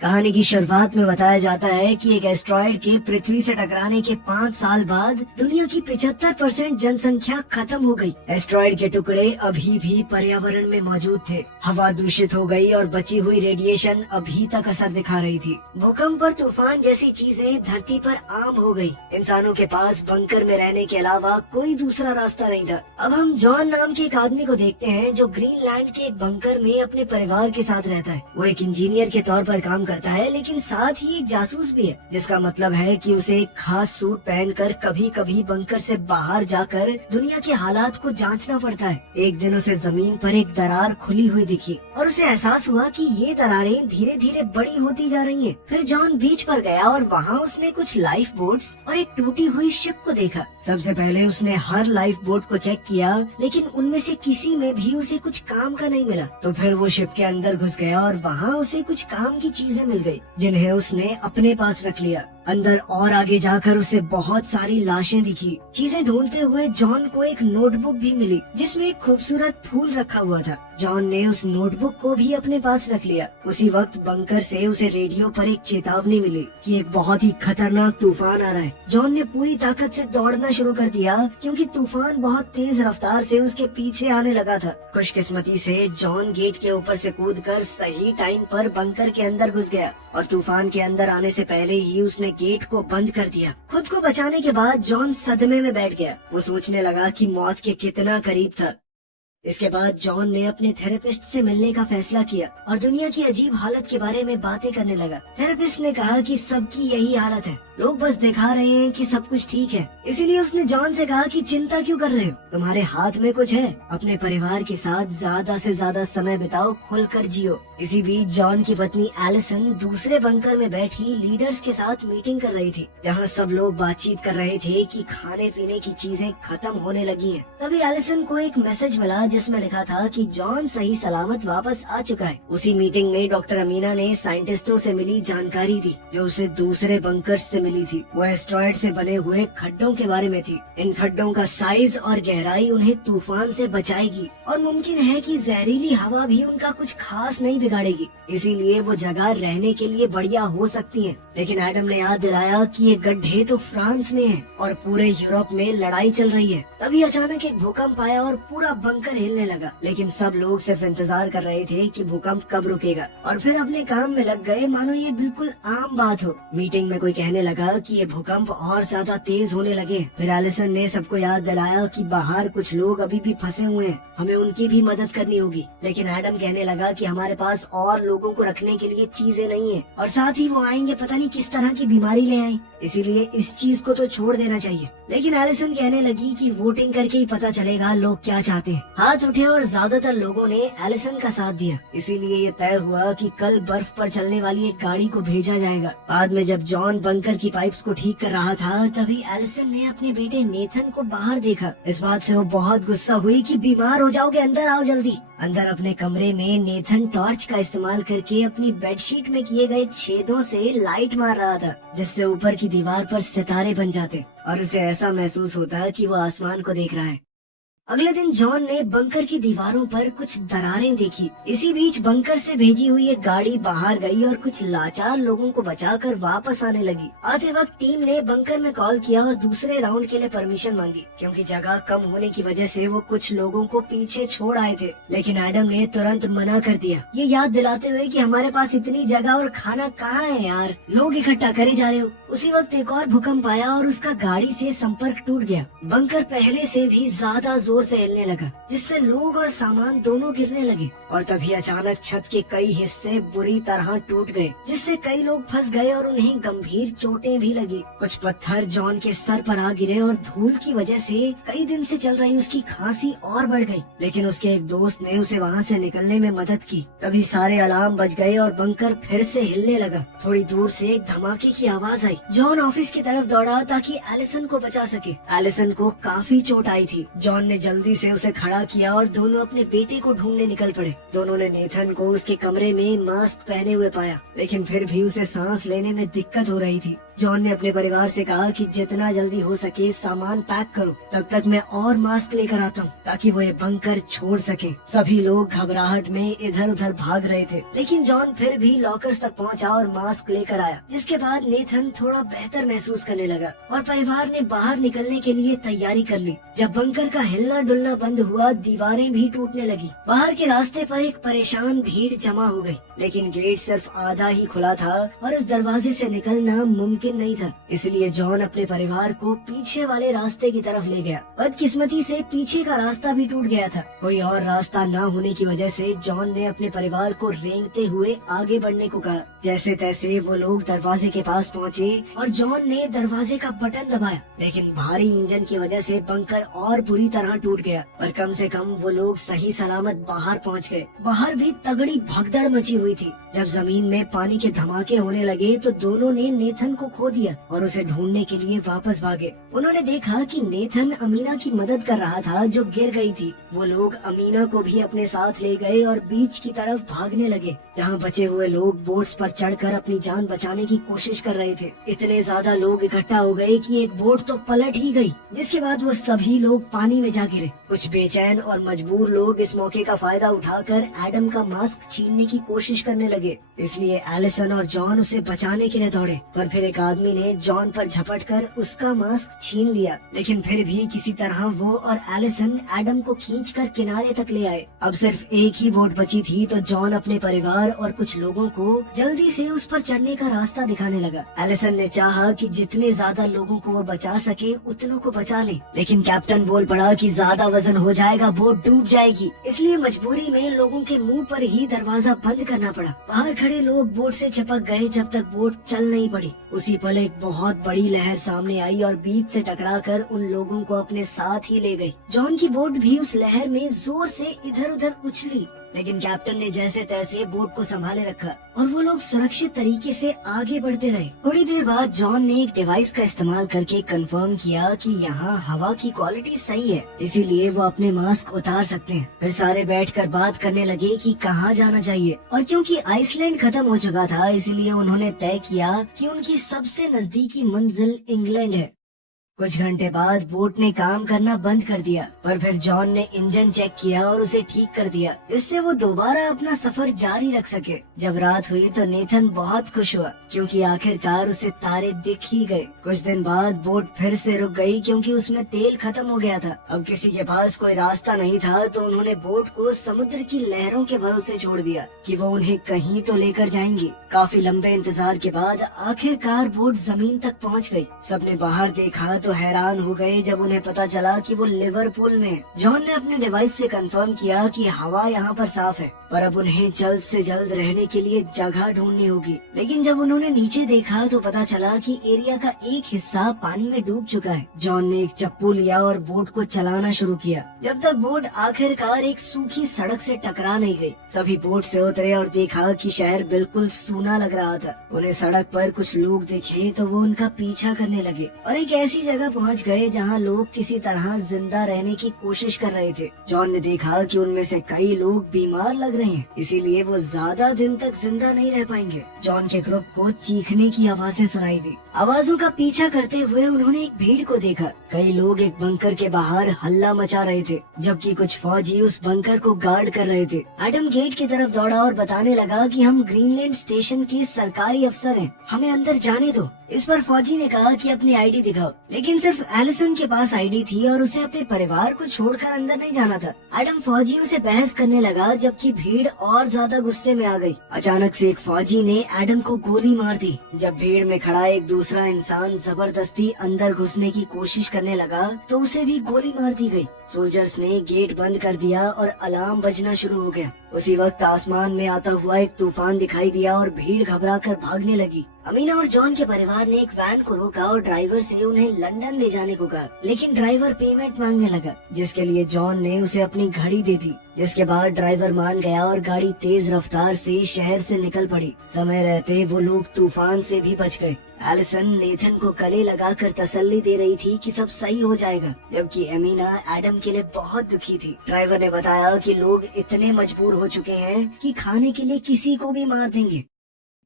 कहानी की शुरुआत में बताया जाता है कि एक एस्ट्रॉयड के पृथ्वी से टकराने के 5 साल बाद दुनिया की 75% जनसंख्या खत्म हो गई। एस्ट्रॉयड के टुकड़े अभी भी पर्यावरण में मौजूद थे। हवा दूषित हो गई और बची हुई रेडिएशन अभी तक असर दिखा रही थी। भूकंप और तूफान जैसी चीजें धरती पर आम हो गई। इंसानों के पास बंकर में रहने के अलावा कोई दूसरा रास्ता नहीं था। अब हम जॉन नाम के एक आदमी को देखते हैं जो ग्रीनलैंड के एक बंकर में अपने परिवार के साथ रहता है। वो एक इंजीनियर के तौर पर काम करता है, लेकिन साथ ही एक जासूस भी है, जिसका मतलब है कि उसे एक खास सूट पहनकर कभी कभी बंकर से बाहर जाकर दुनिया के हालात को जांचना पड़ता है। एक दिन उसे जमीन पर एक दरार खुली हुई दिखी और उसे एहसास हुआ कि ये दरारें धीरे धीरे बड़ी होती जा रही हैं। फिर जॉन बीच पर गया और वहाँ उसने कुछ लाइफ बोट्स और एक टूटी हुई शिप को देखा। सबसे पहले उसने हर लाइफ बोट को चेक किया, लेकिन उनमें से किसी में भी उसे कुछ काम का नहीं मिला। तो फिर वो शिप के अंदर घुस गया और वहाँ उसे कुछ काम की चीजें मिल गई, जिन्हें उसने अपने पास रख लिया। अंदर और आगे जाकर उसे बहुत सारी लाशें दिखी। चीजें ढूंढते हुए जॉन को एक नोटबुक भी मिली, जिसमें एक खूबसूरत फूल रखा हुआ था। जॉन ने उस नोटबुक को भी अपने पास रख लिया। उसी वक्त बंकर से उसे रेडियो पर एक चेतावनी मिली कि एक बहुत ही खतरनाक तूफान आ रहा है। जॉन ने पूरी ताकत से दौड़ना शुरू कर दिया, क्योंकि तूफान बहुत तेज रफ्तार से उसके पीछे आने लगा था। खुशकिस्मती से जॉन गेट के ऊपर से कूदकर सही टाइम पर बंकर के अंदर घुस गया और तूफान के अंदर आने से पहले ही उसने गेट को बंद कर दिया। खुद को बचाने के बाद जॉन सदमे में बैठ गया। वो सोचने लगा कि मौत के कितना करीब था। इसके बाद जॉन ने अपने थेरेपिस्ट से मिलने का फैसला किया और दुनिया की अजीब हालत के बारे में बातें करने लगा। थेरेपिस्ट ने कहा कि सबकी यही हालत है, लोग बस दिखा रहे हैं कि सब कुछ ठीक है। इसीलिए उसने जॉन से कहा कि चिंता क्यों कर रहे हो, तुम्हारे हाथ में कुछ है। अपने परिवार के साथ ज्यादा से ज्यादा समय बिताओ, खुलकर जियो। इसी बीच जॉन की पत्नी एलिसन दूसरे बंकर में बैठी लीडर्स के साथ मीटिंग कर रही थी, जहाँ सब लोग बातचीत कर रहे थे कि खाने पीने की चीजें खत्म होने लगी हैं। तभी एलिसन को एक मैसेज मिला जिसमें लिखा था कि जॉन सही सलामत वापस आ चुका है। उसी मीटिंग में डॉक्टर अमीना ने साइंटिस्टों से मिली जानकारी दी, जो उसे दूसरे बंकर्स से मिली थी। वो एस्ट्रॉयड से बने हुए खड्डों के बारे में थी। इन खड्डों का साइज और गहराई उन्हें तूफान से बचाएगी और मुमकिन है कि जहरीली हवा भी उनका कुछ खास नहीं बिगाड़ेगी। इसीलिए वो जगह रहने के लिए बढ़िया हो सकती है। लेकिन एडम ने याद दिलाया कि ये गड्ढे तो फ्रांस में हैं और पूरे यूरोप में लड़ाई चल रही है। तभी अचानक एक भूकंप आया और पूरा बंकर हिलने लगा। लेकिन सब लोग सिर्फ इंतजार कर रहे थे कि भूकंप कब रुकेगा और फिर अपने काम में लग गए, मानो ये बिल्कुल आम बात हो। मीटिंग में कोई कहने लगा कि ये भूकंप और ज्यादा तेज होने लगे। फिर एलिसन ने सबको याद दिलाया कि बाहर कुछ लोग अभी भी फंसे हुए हैं, हमें उनकी भी मदद करनी होगी। लेकिन एडम कहने लगा कि हमारे पास और लोगों को रखने के लिए चीजें नहीं है और साथ ही वो आएंगे पता नहीं किस तरह की बीमारी ले आए, इसीलिए इस चीज को तो छोड़ देना चाहिए। लेकिन एलिसन कहने लगी कि वोटिंग करके ही पता चलेगा लोग क्या चाहते हैं। हाथ उठे और ज्यादातर लोगों ने एलिसन का साथ दिया। इसीलिए ये तय हुआ कि कल बर्फ पर चलने वाली एक गाड़ी को भेजा जाएगा। बाद में जब जॉन बंकर की पाइप्स को ठीक कर रहा था, तभी एलिसन ने अपने बेटे नेथन को बाहर देखा। इस बात से वो बहुत गुस्सा हुई कि बीमार हो जाओगे, अंदर आओ जल्दी। अंदर अपने कमरे में नेथन टॉर्च का इस्तेमाल करके अपनी बेडशीट में किए गए छेदों से लाइट मार रहा था, जिससे ऊपर की दीवार पर सितारे बन जाते और उसे ऐसा महसूस होता कि वो आसमान को देख रहा है। अगले दिन जॉन ने बंकर की दीवारों पर कुछ दरारें देखी। इसी बीच बंकर से भेजी हुई एक गाड़ी बाहर गई और कुछ लाचार लोगों को बचाकर वापस आने लगी। आते वक्त टीम ने बंकर में कॉल किया और दूसरे राउंड के लिए परमिशन मांगी, क्योंकि जगह कम होने की वजह से वो कुछ लोगों को पीछे छोड़ आए थे। लेकिन एडम ने तुरंत मना कर दिया, ये याद दिलाते हुए कि हमारे पास इतनी जगह और खाना कहाँ है यार, लोग इकट्ठा करे जा रहे हो। उसी वक्त एक और भूकंप आया और उसका गाड़ी से संपर्क टूट गया। बंकर पहले से भी ज्यादा जोर से हिलने लगा, जिससे लोग और सामान दोनों गिरने लगे। और तभी अचानक छत के कई हिस्से बुरी तरह टूट गए, जिससे कई लोग फंस गए और उन्हें गंभीर चोटें भी लगी। कुछ पत्थर जॉन के सर पर आ गिरे और धूल की वजह से कई दिन से चल रही उसकी खांसी और बढ़ गई। लेकिन उसके एक दोस्त ने उसे वहाँ से निकलने में मदद की। तभी सारे अलार्म बज गए और बंकर फिर से हिलने लगा। थोड़ी दूर से एक धमाके की आवाज आई। जॉन ऑफिस की तरफ दौड़ा ताकि एलिसन को बचा सके। एलिसन को काफी चोट आई थी। जॉन ने जल्दी से उसे खड़ा किया और दोनों अपने बेटे को ढूंढने निकल पड़े। दोनों ने नेथन को उसके कमरे में मास्क पहने हुए पाया, लेकिन फिर भी उसे सांस लेने में दिक्कत हो रही थी। जॉन ने अपने परिवार से कहा कि जितना जल्दी हो सके सामान पैक करो, तब तक मैं और मास्क लेकर आता हूँ ताकि वो ये बंकर छोड़ सके। सभी लोग घबराहट में इधर उधर भाग रहे थे, लेकिन जॉन फिर भी लॉकर्स तक पहुँचा और मास्क लेकर आया, जिसके बाद नेथन थोड़ा बेहतर महसूस करने लगा और परिवार ने बाहर निकलने के लिए तैयारी कर ली। जब बंकर का हिलना डुलना बंद हुआ, दीवारें भी टूटने लगी। बाहर के रास्ते पर एक परेशान भीड़ जमा हो गई, लेकिन गेट सिर्फ आधा ही खुला था और इस दरवाजे से निकलना मुमकिन नहीं था। इसलिए जॉन अपने परिवार को पीछे वाले रास्ते की तरफ ले गया। बदकिस्मती से पीछे का रास्ता भी टूट गया था। कोई और रास्ता न होने की वजह से जॉन ने अपने परिवार को रेंगते हुए आगे बढ़ने को कहा। जैसे तैसे वो लोग दरवाजे के पास पहुँचे और जॉन ने दरवाजे का बटन दबाया, लेकिन भारी इंजन की वजह से बंकर और बुरी तरह टूट गया। पर कम से कम वो लोग सही सलामत बाहर पहुँच गए। बाहर भी तगड़ी भगदड़ मची हुई थी। जब जमीन में पानी के धमाके होने लगे तो दोनों ने नेथन को खो दिया और उसे ढूंढने के लिए वापस भागे। उन्होंने देखा कि नेथन अमीना की मदद कर रहा था जो गिर गई थी। वो लोग अमीना को भी अपने साथ ले गए और बीच की तरफ भागने लगे, जहाँ बचे हुए लोग बोट्स पर चढ़कर अपनी जान बचाने की कोशिश कर रहे थे। इतने ज्यादा लोग इकट्ठा हो गए कि एक बोट तो पलट ही गई, जिसके बाद वो सभी लोग पानी में जा गिरे। कुछ बेचैन और मजबूर लोग इस मौके का फायदा उठाकर एडम का मास्क छीनने की कोशिश करने लगे, इसलिए एलिसन और जॉन उसे बचाने के लिए दौड़े। पर फिर एक आदमी ने जॉन पर झपटकर उसका मास्क छीन लिया, लेकिन फिर भी किसी तरह वो और एलिसन एडम को खींचकर किनारे तक ले आए। अब सिर्फ एक ही बोट बची थी तो जॉन अपने परिवार और कुछ लोगों को जल्दी से उस पर चढ़ने का रास्ता दिखाने लगा। एलिसन ने चाहा कि जितने ज्यादा लोगों को वो बचा सके उतनों को बचा ले, लेकिन कैप्टन बोल पड़ा कि ज्यादा वजन हो जाएगा, बोट डूब जाएगी। इसलिए मजबूरी में लोगों के मुंह पर ही दरवाजा बंद करना पड़ा। बाहर खड़े लोग बोट से चिपक गए जब तक बोट चल नहीं पड़ी। उसी पल एक बहुत बड़ी लहर सामने आई और बीच से टकराकर उन लोगों को अपने साथ ही ले गई। जॉन की बोट भी उस लहर में जोर से इधर उधर उछली, लेकिन कैप्टन ने जैसे तैसे बोट को संभाले रखा और वो लोग सुरक्षित तरीके से आगे बढ़ते रहे। थोड़ी देर बाद जॉन ने एक डिवाइस का इस्तेमाल करके कंफर्म किया कि यहाँ हवा की क्वालिटी सही है, इसीलिए वो अपने मास्क उतार सकते हैं। फिर सारे बैठकर बात करने लगे कि कहाँ जाना चाहिए, और क्योंकि आइसलैंड खत्म हो चुका था इसीलिए उन्होंने तय किया कि उनकी सबसे नजदीकी मंजिल इंग्लैंड है। कुछ घंटे बाद बोट ने काम करना बंद कर दिया, पर फिर जॉन ने इंजन चेक किया और उसे ठीक कर दिया, जिससे वो दोबारा अपना सफर जारी रख सके। जब रात हुई तो नेथन बहुत खुश हुआ, क्योंकि आखिरकार उसे तारे दिख ही गए। कुछ दिन बाद बोट फिर से रुक गई क्योंकि उसमें तेल खत्म हो गया था। अब किसी के पास कोई रास्ता नहीं था तो उन्होंने बोट को समुद्र की लहरों के भरोसे छोड़ दिया कि वो उन्हें कहीं तो लेकर जाएंगी। काफी लंबे इंतजार के बाद आखिरकार बोट जमीन तक पहुंच गई। सबने बाहर देखा तो हैरान हो गए जब उन्हें पता चला कि वो लिवरपूल में है। जॉन ने अपने डिवाइस से कंफर्म किया कि हवा यहाँ पर साफ है, पर अब उन्हें जल्द से जल्द रहने के लिए जगह ढूंढनी होगी। लेकिन जब उन्होंने नीचे देखा तो पता चला कि एरिया का एक हिस्सा पानी में डूब चुका है। जॉन ने एक चप्पू लिया और बोट को चलाना शुरू किया, जब तक बोट आखिरकार एक सूखी सड़क से टकरा नहीं गई। सभी बोट से उतरे और देखा कि शहर बिल्कुल सूना लग रहा था। उन्हें सड़क पर कुछ लोग दिखे तो वो उनका पीछा करने लगे और एक ऐसी जगह पहुंच गए जहां लोग किसी तरह जिंदा रहने की कोशिश कर रहे थे। जॉन ने देखा कि उनमें से कई लोग बीमार लग रहे हैं, इसीलिए वो ज्यादा दिन तक जिंदा नहीं रह पाएंगे। जॉन के ग्रुप को चीखने की आवाजें सुनाई दी। आवाजों का पीछा करते हुए उन्होंने एक भीड़ को देखा। कई लोग एक बंकर के बाहर हल्ला मचा रहे थे, जबकि कुछ फौजी उस बंकर को गार्ड कर रहे थे। एडम गेट की तरफ दौड़ा और बताने लगा कि हम ग्रीनलैंड स्टेशन के सरकारी अफसर हैं, हमें अंदर जाने दो। इस पर फौजी ने कहा कि अपनी आईडी दिखाओ, लेकिन सिर्फ एलिसन के पास आईडी थी और उसे अपने परिवार को छोड़कर अंदर नहीं जाना था। एडम फौजियों से बहस करने लगा, जबकि भीड़ और ज्यादा गुस्से में आ गई। अचानक से एक फौजी ने एडम को गोली मार दी। जब भीड़ में खड़ा एक दूसरा इंसान जबरदस्ती अंदर घुसने की कोशिश करने लगा तो उसे भी गोली मार दी गई। सोल्जर्स ने गेट बंद कर दिया और अलार्म बजना शुरू हो गया। उसी वक्त आसमान में आता हुआ एक तूफान दिखाई दिया और भीड़ घबराकर भागने लगी। अमीना और जॉन के परिवार ने एक वैन को रोका और ड्राइवर से उन्हें लंदन ले जाने को कहा, लेकिन ड्राइवर पेमेंट मांगने लगा, जिसके लिए जॉन ने उसे अपनी घड़ी दे दी। जिसके बाद ड्राइवर मान गया और गाड़ी तेज रफ्तार से शहर से निकल पड़ी। समय रहते वो लोग तूफान से भी बच गए। एलिसन नेथन को गले लगाकर तसल्ली दे रही थी कि सब सही हो जाएगा, जबकि अमीना एडम के लिए बहुत दुखी थी। ड्राइवर ने बताया कि लोग इतने मजबूर हो चुके हैं कि खाने के लिए किसी को भी मार देंगे।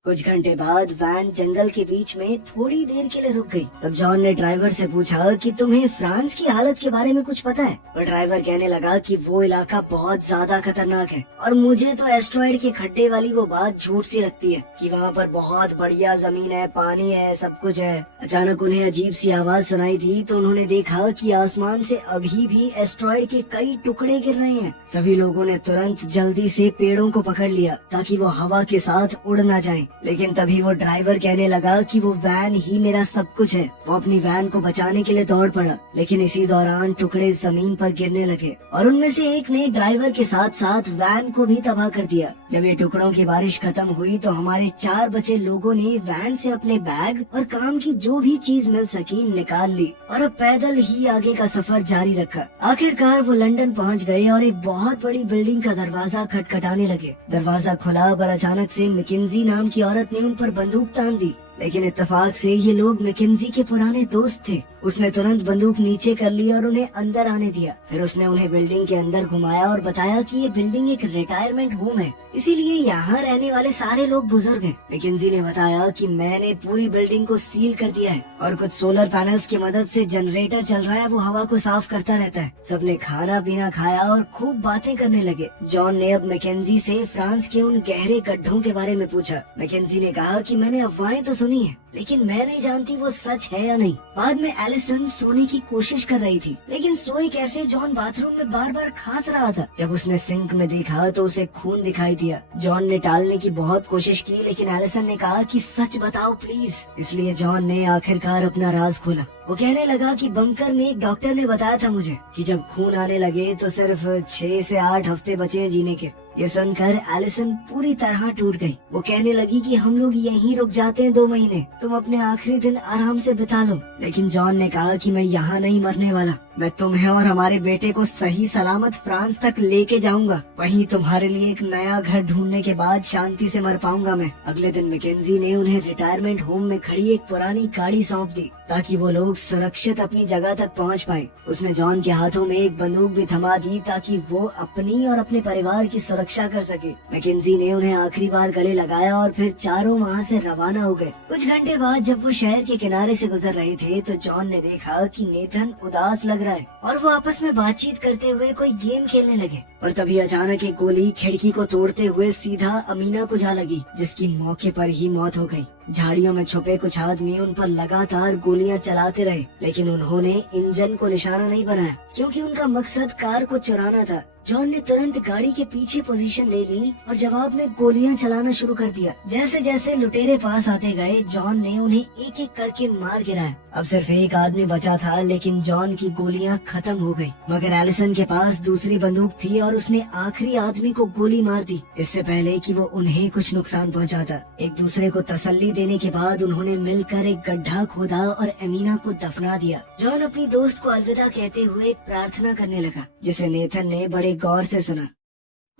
कुछ घंटे बाद वैन जंगल के बीच में थोड़ी देर के लिए रुक गई। तब जॉन ने ड्राइवर से पूछा कि तुम्हें फ्रांस की हालत के बारे में कुछ पता है? और ड्राइवर कहने लगा कि वो इलाका बहुत ज्यादा खतरनाक है और मुझे तो एस्ट्रॉइड के खड्डे वाली वो बात झूठ सी लगती है कि वहाँ पर बहुत बढ़िया जमीन है, पानी है, सब कुछ है। अचानक उन्हें अजीब सी आवाज सुनाई दी तो उन्होंने देखा कि आसमान से अभी भी एस्ट्रॉइड के कई टुकड़े गिर रहे हैं। सभी लोगों ने तुरंत जल्दी से पेड़ों को पकड़ लिया ताकि वो हवा के साथ उड़ न जाएं। लेकिन तभी वो ड्राइवर कहने लगा कि वो वैन ही मेरा सब कुछ है। वो अपनी वैन को बचाने के लिए दौड़ पड़ा, लेकिन इसी दौरान टुकड़े जमीन पर गिरने लगे और उनमें से एक ने ड्राइवर के साथ साथ वैन को भी तबाह कर दिया। जब ये टुकड़ों की बारिश खत्म हुई तो हमारे 4 बचे लोगों ने वैन से अपने बैग और काम की जो भी चीज मिल सकी निकाल ली और अब पैदल ही आगे का सफर जारी रखा। आखिरकार वो लंदन पहुंच गए और एक बहुत बड़ी बिल्डिंग का दरवाजा खटखटाने लगे। दरवाजा खुला पर अचानक से मैकेंजी नाम की औरत ने उन पर बंदूक तान दी, लेकिन इत्तेफाक से ये लोग मैकेंजी के पुराने दोस्त थे। उसने तुरंत बंदूक नीचे कर ली और उन्हें अंदर आने दिया। फिर उसने उन्हें बिल्डिंग के अंदर घुमाया और बताया कि ये बिल्डिंग एक रिटायरमेंट होम है, इसीलिए यहाँ रहने वाले सारे लोग बुजुर्ग हैं। मैकेंजी ने बताया कि मैंने पूरी बिल्डिंग को सील कर दिया है और कुछ सोलर पैनल्स की मदद से जनरेटर चल रहा है, वो हवा को साफ करता रहता है। सबने खाना पीना खाया और खूब बातें करने लगे। जॉन ने अब मैकेंजी से फ्रांस के उन गहरे गड्ढों के बारे में पूछा। मैकेंजी ने कहा कि मैंने अफवाहें तो सुनी है, लेकिन मैं नहीं जानती वो सच है या नहीं। बाद में एलिसन सोने की कोशिश कर रही थी, लेकिन सोए कैसे? जॉन बाथरूम में बार बार खांस रहा था। जब उसने सिंक में देखा तो उसे खून दिखाई दिया। जॉन ने टालने की बहुत कोशिश की, लेकिन एलिसन ने कहा कि सच बताओ प्लीज। इसलिए जॉन ने आखिरकार अपना राज खोला। वो कहने लगा कि बंकर में एक डॉक्टर ने बताया था मुझे कि जब खून आने लगे तो सिर्फ 6 से 8 हफ्ते बचे हैं जीने के। ये सुनकर एलिसन पूरी तरह टूट गई। वो कहने लगी कि हम लोग यहीं रुक जाते हैं 2 महीने, तुम अपने आखिरी दिन आराम से बिता लो। लेकिन जॉन ने कहा कि मैं यहाँ नहीं मरने वाला, मैं तुम्हें और हमारे बेटे को सही सलामत फ्रांस तक लेके जाऊंगा। वहीं तुम्हारे लिए एक नया घर ढूंढने के बाद शांति से मर पाऊंगा मैं। अगले दिन मैकेंजी ने उन्हें रिटायरमेंट होम में खड़ी एक पुरानी गाड़ी सौंप दी ताकि वो लोग सुरक्षित अपनी जगह तक पहुंच पाएं। उसने जॉन के हाथों में एक बंदूक भी थमा दी ताकि वो अपनी और अपने परिवार की सुरक्षा कर सके। मैकेंजी ने उन्हें आखिरी बार गले लगाया और फिर चारों वहाँ से रवाना हो गए। कुछ घंटे बाद जब वो शहर के किनारे से गुजर रहे थे तो जॉन ने देखा कि नेथन उदास लग रहा है और वो आपस में बातचीत करते हुए कोई गेम खेलने लगे। और तभी अचानक एक गोली खिड़की को तोड़ते हुए सीधा अमीना को जा लगी, जिसकी मौके पर ही मौत हो गई। झाड़ियों में छुपे कुछ आदमी उन पर लगातार गोलियां चलाते रहे, लेकिन उन्होंने इंजन को निशाना नहीं बनाया क्योंकि उनका मकसद कार को चुराना था। जॉन ने तुरंत गाड़ी के पीछे पोजीशन ले ली और जवाब में गोलियां चलाना शुरू कर दिया। जैसे जैसे लुटेरे पास आते गए जॉन ने उन्हें एक एक करके मार गिराया। अब सिर्फ एक आदमी बचा था, लेकिन जॉन की गोलियां खत्म हो गई। मगर एलिसन के पास दूसरी बंदूक थी और उसने आखिरी आदमी को गोली मार दी, इससे पहले कि वो उन्हें कुछ नुकसान पहुंचाता। एक दूसरे को तसल्ली देने के बाद उन्होंने मिलकर एक गड्ढा खोदा और अमीना को दफना दिया। जॉन अपनी दोस्त को अलविदा कहते हुए एक प्रार्थना करने लगा, जिसे नेथन ने बड़े गौर से सुना।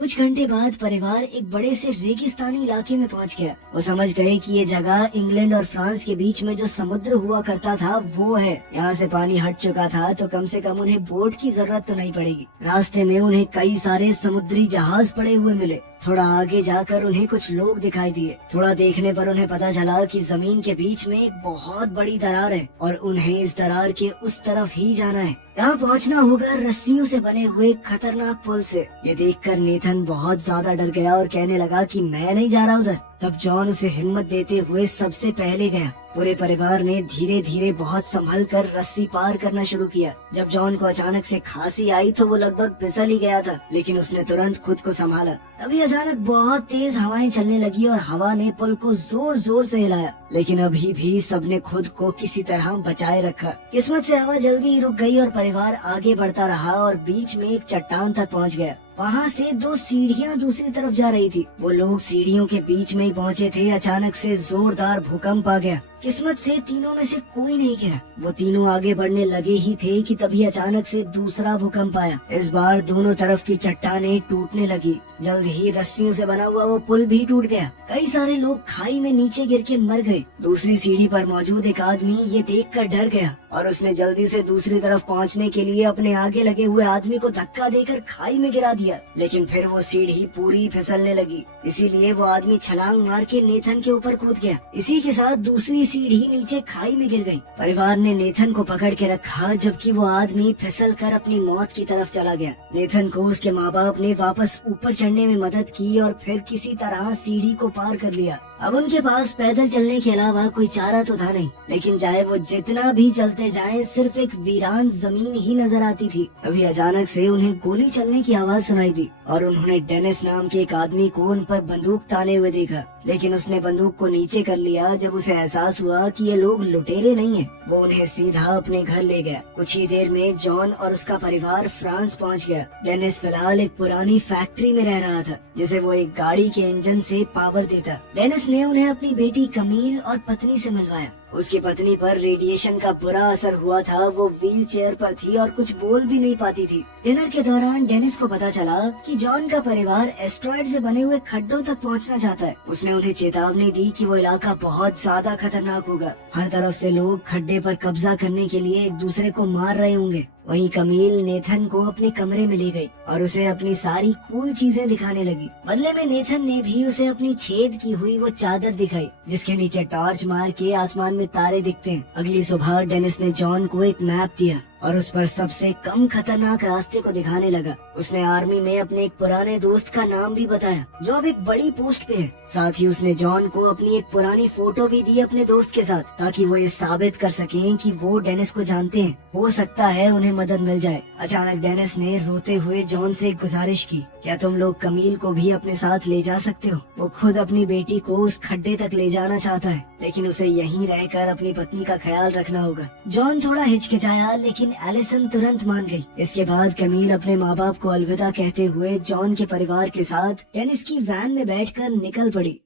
कुछ घंटे बाद परिवार एक बड़े से रेगिस्तानी इलाके में पहुंच गया। वो समझ गए कि ये जगह इंग्लैंड और फ्रांस के बीच में जो समुद्र हुआ करता था वो है। यहाँ से पानी हट चुका था तो कम से कम उन्हें बोट की जरूरत तो नहीं पड़ेगी। रास्ते में उन्हें कई सारे समुद्री जहाज पड़े हुए मिले। थोड़ा आगे जाकर उन्हें कुछ लोग दिखाई दिए। थोड़ा देखने पर उन्हें पता चला कि जमीन के बीच में एक बहुत बड़ी दरार है और उन्हें इस दरार के उस तरफ ही जाना है। यहाँ पहुँचना होगा रस्सियों से बने हुए खतरनाक पुल से। ये देखकर नेथन बहुत ज्यादा डर गया और कहने लगा कि मैं नहीं जा रहा उधर। तब जॉन उसे हिम्मत देते हुए सबसे पहले गया। पूरे परिवार ने धीरे धीरे बहुत संभल कर रस्सी पार करना शुरू किया। जब जॉन को अचानक से खांसी आई तो वो लगभग फिसल ही गया था, लेकिन उसने तुरंत खुद को संभाला। तभी अचानक बहुत तेज हवाएं चलने लगी और हवा ने पुल को जोर जोर से हिलाया, लेकिन अभी भी सबने खुद को किसी तरह बचाए रखा। किस्मत से हवा जल्दी ही रुक गई और परिवार आगे बढ़ता रहा और बीच में एक चट्टान तक पहुंच गया। वहाँ से 2 सीढ़ियाँ दूसरी तरफ जा रही थी। वो लोग सीढ़ियों के बीच में ही पहुँचे थे। अचानक से जोरदार भूकंप आ गया। किस्मत से तीनों में से कोई नहीं गिरा। वो तीनों आगे बढ़ने लगे ही थे कि तभी अचानक से दूसरा भूकंप आया। इस बार दोनों तरफ की चट्टानें टूटने लगी। जल्द ही रस्सियों से बना हुआ वो पुल भी टूट गया। कई सारे लोग खाई में नीचे गिर के मर गए। दूसरी सीढ़ी पर मौजूद एक आदमी ये देखकर डर गया और उसने जल्दी से दूसरी तरफ पहुंचने के लिए अपने आगे लगे हुए आदमी को धक्का देकर खाई में गिरा दिया। लेकिन फिर वो सीढ़ी पूरी फिसलने लगी, इसीलिए वो आदमी छलांग मार के नेथन के ऊपर कूद गया। इसी के साथ दूसरी सीढ़ी नीचे खाई में गिर गई। परिवार ने नेथन को पकड़ के रखा जबकि वो आदमी फिसल कर अपनी मौत की तरफ चला गया। नेथन को उसके माँ बाप ने वापस ऊपर चढ़ने में मदद की और फिर किसी तरह सीढ़ी को पार कर लिया। अब उनके पास पैदल चलने के अलावा कोई चारा तो था नहीं, लेकिन चाहे वो जितना भी चलते जाएं, सिर्फ एक वीरान जमीन ही नजर आती थी। तभी अचानक से उन्हें गोली चलने की आवाज सुनाई दी और उन्होंने डेनिस नाम के एक आदमी को उन पर बंदूक ताने हुए देखा। लेकिन उसने बंदूक को नीचे कर लिया जब उसे एहसास हुआ कि ये लोग लुटेरे नहीं हैं। वो उन्हें सीधा अपने घर ले गया। कुछ ही देर में जॉन और उसका परिवार फ्रांस पहुंच गया। डेनिस फिलहाल एक पुरानी फैक्ट्री में रह रहा था जिसे वो एक गाड़ी के इंजन से पावर देता। डेनिस ने उन्हें अपनी बेटी कमील और पत्नी से मिलवाया। उसकी पत्नी पर रेडिएशन का बुरा असर हुआ था। वो व्हील चेयर पर थी और कुछ बोल भी नहीं पाती थी। डिनर के दौरान डेनिस को पता चला कि जॉन का परिवार एस्ट्रॉयड से बने हुए खड्डों तक पहुंचना चाहता है। उसने उन्हें चेतावनी दी कि वो इलाका बहुत ज्यादा खतरनाक होगा। हर तरफ से लोग खड्डे पर कब्जा करने के लिए एक दूसरे को मार रहे होंगे। वहीं कमील नेथन को अपने कमरे में ले गई और उसे अपनी सारी कूल चीजें दिखाने लगी। बदले में नेथन ने भी उसे अपनी छेद की हुई वो चादर दिखाई जिसके नीचे टॉर्च मार के आसमान में तारे दिखते हैं। अगली सुबह डेनिस ने जॉन को एक मैप दिया और उस पर सबसे कम खतरनाक रास्ते को दिखाने लगा। उसने आर्मी में अपने एक पुराने दोस्त का नाम भी बताया जो अब एक बड़ी पोस्ट पे है। साथ ही उसने जॉन को अपनी एक पुरानी फोटो भी दी अपने दोस्त के साथ, ताकि वो ये साबित कर सकें कि वो डेनिस को जानते हैं। हो सकता है उन्हें मदद मिल जाए। अचानक डेनिस ने रोते हुए जॉन से एक गुजारिश की, क्या तुम लोग कमील को भी अपने साथ ले जा सकते हो? वो खुद अपनी बेटी को उस खड्डे तक ले जाना चाहता है, लेकिन उसे यहीं रहकर अपनी पत्नी का ख्याल रखना होगा। जॉन थोड़ा हिचकिचाया लेकिन एलिसन तुरंत मान गई। इसके बाद कमील अपने माँ बाप को अलविदा कहते हुए जॉन के परिवार के साथ डेनिस की वैन में बैठकर निकल पड़ी।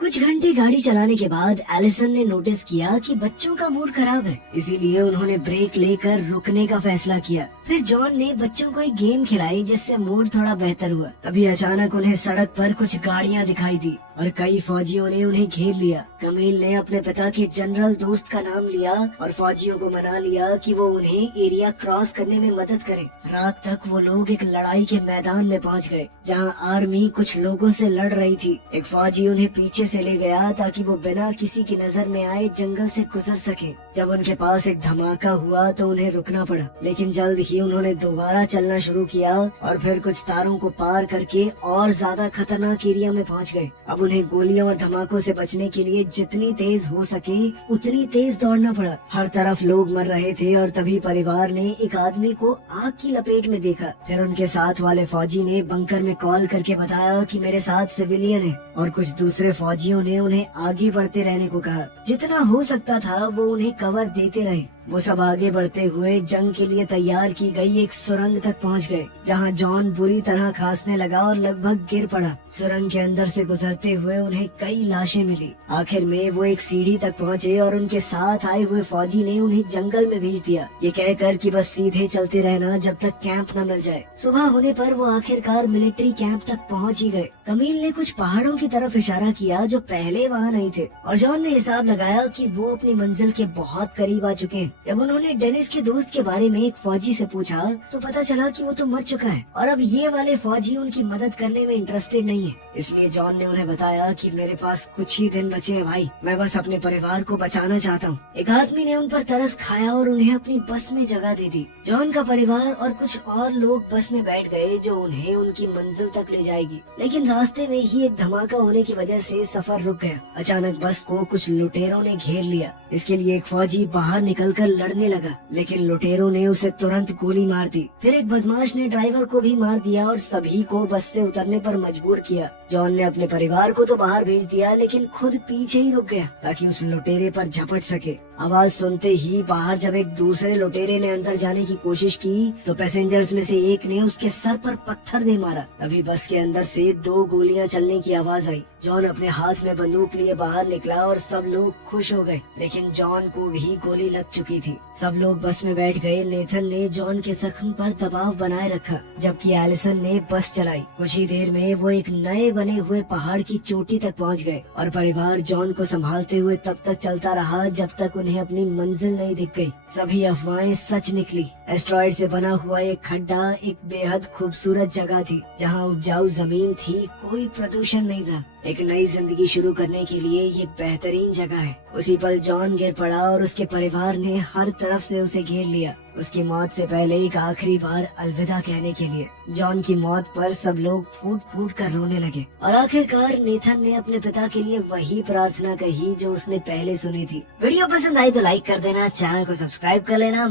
कुछ घंटे गाड़ी चलाने के बाद एलिसन ने नोटिस किया कि बच्चों का मूड खराब है, इसीलिए उन्होंने ब्रेक लेकर रुकने का फैसला किया। फिर जॉन ने बच्चों को एक गेम खिलाई जिससे मूड थोड़ा बेहतर हुआ। तभी अचानक उन्हें सड़क पर कुछ गाड़ियां दिखाई दी और कई फौजियों ने उन्हें घेर लिया। कमील ने अपने पिता के जनरल दोस्त का नाम लिया और फौजियों को मना लिया कि वो उन्हें एरिया क्रॉस करने में मदद करें। रात तक वो लोग एक लड़ाई के मैदान में पहुंच गए जहां आर्मी कुछ लोगों से लड़ रही थी। एक फौजी उन्हें पीछे से ले गया ताकि वो बिना किसी की नजर में आए जंगल से गुजर सके। जब उनके पास एक धमाका हुआ तो उन्हें रुकना पड़ा, लेकिन जल्द ही उन्होंने दोबारा चलना शुरू किया और फिर कुछ तारों को पार करके और ज्यादा खतरनाक एरिया में पहुंच गए। अब उन्हें गोलियों और धमाकों से बचने के लिए जितनी तेज हो सके उतनी तेज दौड़ना पड़ा। हर तरफ लोग मर रहे थे और तभी परिवार ने एक आदमी को आग की लपेट में देखा। फिर उनके साथ वाले फौजी ने बंकर में कॉल करके बताया कि मेरे साथ सिविलियन है, और कुछ दूसरे फौजियों ने उन्हें आगे बढ़ते रहने को कहा। जितना हो सकता था वो उन्हें कवर देते रहे। वो सब आगे बढ़ते हुए जंग के लिए तैयार की गई एक सुरंग तक पहुंच गए, जहां जॉन बुरी तरह खांसने लगा और लगभग गिर पड़ा। सुरंग के अंदर से गुजरते हुए उन्हें कई लाशें मिली। आखिर में वो एक सीढ़ी तक पहुंचे और उनके साथ आए हुए फौजी ने उन्हें जंगल में भेज दिया, ये कहकर कि बस सीधे चलते रहना जब तक कैंप न मिल जाए। सुबह होने पर वो आखिरकार मिलिट्री कैंप तक पहुंच ही गए। कमील ने कुछ पहाड़ों की तरफ इशारा किया जो पहले वहाँ नहीं थे, और जॉन ने हिसाब लगाया कि वो अपनी मंजिल के बहुत करीब आ चुके हैं। जब उन्होंने डेनिस के दोस्त के बारे में एक फौजी से पूछा तो पता चला कि वो तो मर चुका है और अब ये वाले फौजी उनकी मदद करने में इंटरेस्टेड नहीं है। इसलिए जॉन ने उन्हें बताया कि मेरे पास कुछ ही दिन बचे हैं भाई, मैं बस अपने परिवार को बचाना चाहता हूँ। एक आदमी ने उन पर तरस खाया और उन्हें अपनी बस में जगह दे दी। जॉन का परिवार और कुछ और लोग बस में बैठ गए जो उन्हें उनकी मंजिल तक ले जाएगी, लेकिन रास्ते में ही एक धमाका होने की वजह से सफर रुक गया। अचानक बस को कुछ लुटेरों ने घेर लिया। इसके लिए एक फौजी बाहर निकलकर लड़ने लगा, लेकिन लुटेरों ने उसे तुरंत गोली मार दी। फिर एक बदमाश ने ड्राइवर को भी मार दिया और सभी को बस से उतरने पर मजबूर किया। जॉन ने अपने परिवार को तो बाहर भेज दिया, लेकिन खुद पीछे ही रुक गया ताकि उस लुटेरे पर झपट सके। आवाज सुनते ही बाहर जब एक दूसरे लुटेरे ने अंदर जाने की कोशिश की तो पैसेंजर्स में से एक ने उसके सर पर पत्थर दे मारा। तभी बस के अंदर से 2 गोलियां चलने की आवाज आई। जॉन अपने हाथ में बंदूक लिए बाहर निकला और सब लोग खुश हो गए, लेकिन जॉन को भी गोली लग चुकी थी। सब लोग बस में बैठ गए। नेथन ने जॉन के जख्म पर दबाव बनाए रखा, जबकि एलिसन ने बस चलाई। कुछ ही देर में वो एक नए बने हुए पहाड़ की चोटी तक पहुंच गए और परिवार जॉन को संभालते हुए तब तक चलता रहा जब तक उन्हें अपनी मंजिल नहीं दिख गई। सभी अफवाहें सच निकली। एस्ट्रॉइड से बना हुआ एक खड्डा एक बेहद खूबसूरत जगह थी, जहां उपजाऊ जमीन थी, कोई प्रदूषण नहीं था। एक नई जिंदगी शुरू करने के लिए ये बेहतरीन जगह है। उसी पल जॉन गिर पड़ा और उसके परिवार ने हर तरफ से उसे घेर लिया, उसकी मौत से पहले एक आखिरी बार अलविदा कहने के लिए। जॉन की मौत पर सब लोग फूट फूट कर रोने लगे और आखिरकार नेथन ने अपने पिता के लिए वही प्रार्थना कही जो उसने पहले सुनी थी। वीडियो पसंद आई तो लाइक कर देना, चैनल को सब्सक्राइब कर लेना।